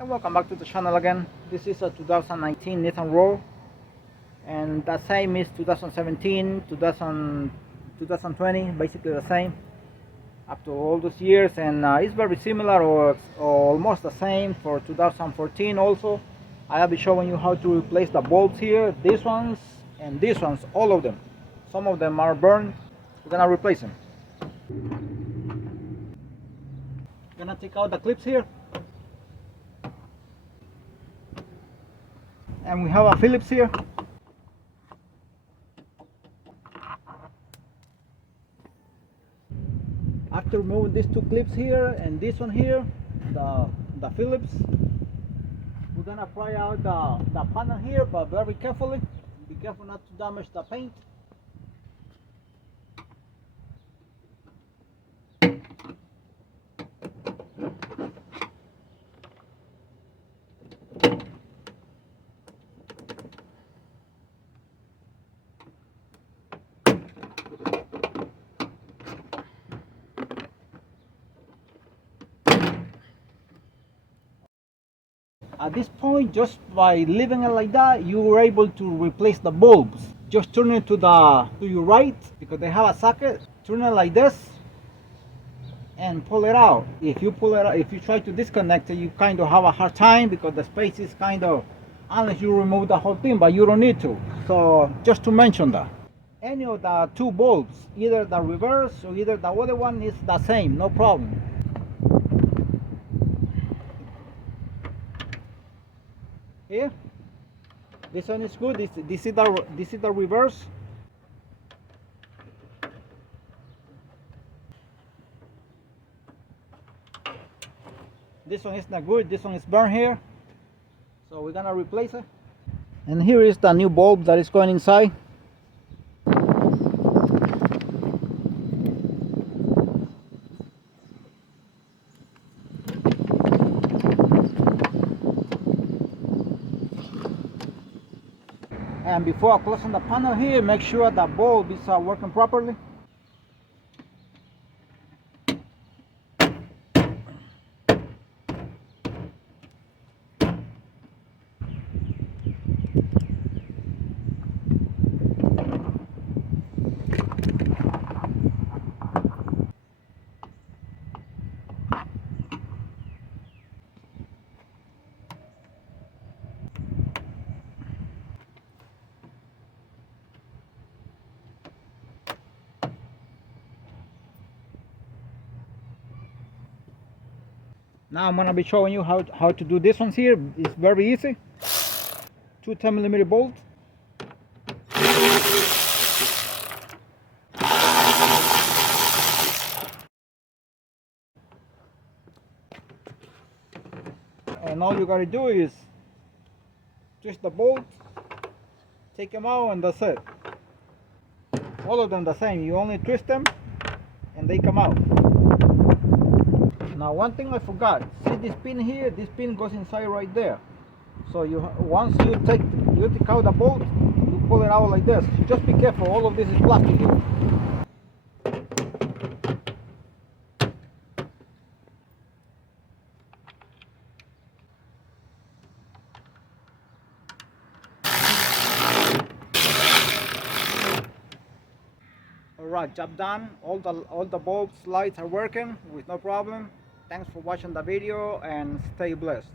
And welcome back to the channel again. This is a 2019 Nissan Rogue, and the same is 2017, 2020, basically the same after all those years, and it's very similar or almost the same for 2014 also. I will be showing you how to replace the bulbs here, these ones and these ones, all of them. Some of them are burned. We're gonna replace them. Gonna take out the clips here, and we have a Phillips here. After removing these two clips here and this one here, the Phillips, we're gonna pry out the panel here, but very carefully. Be careful not to damage the paint. At this point, just by leaving it like that, you were able to replace the bulbs. Just turn it to your right, because they have a socket. Turn it like this and pull it out. If you pull it out, if you try to disconnect it, you kind of have a hard time because the space is kind of, unless you remove the whole thing, but you don't need to. So just to mention that. Any of the two bulbs, either the reverse or either the other one, is the same, no problem. Here, this one is good. This is the reverse. This one is not good. This one is burned here, so we're gonna replace it. And here is the new bulb that is going inside. And before closing the panel here, make sure the bulb is working properly. Now I'm gonna be showing you how to do this ones here. It's very easy. Two 10mm bolts. And all you gotta do is twist the bolt, take them out, and that's it. All of them the same. You only twist them and they come out. Now one thing I forgot, see this pin here? This pin goes inside right there. So once you take out the bolt, you pull it out like this. Just be careful, all of this is plastic here. Alright, job done. All the bulbs lights are working with no problem. Thanks for watching the video and stay blessed.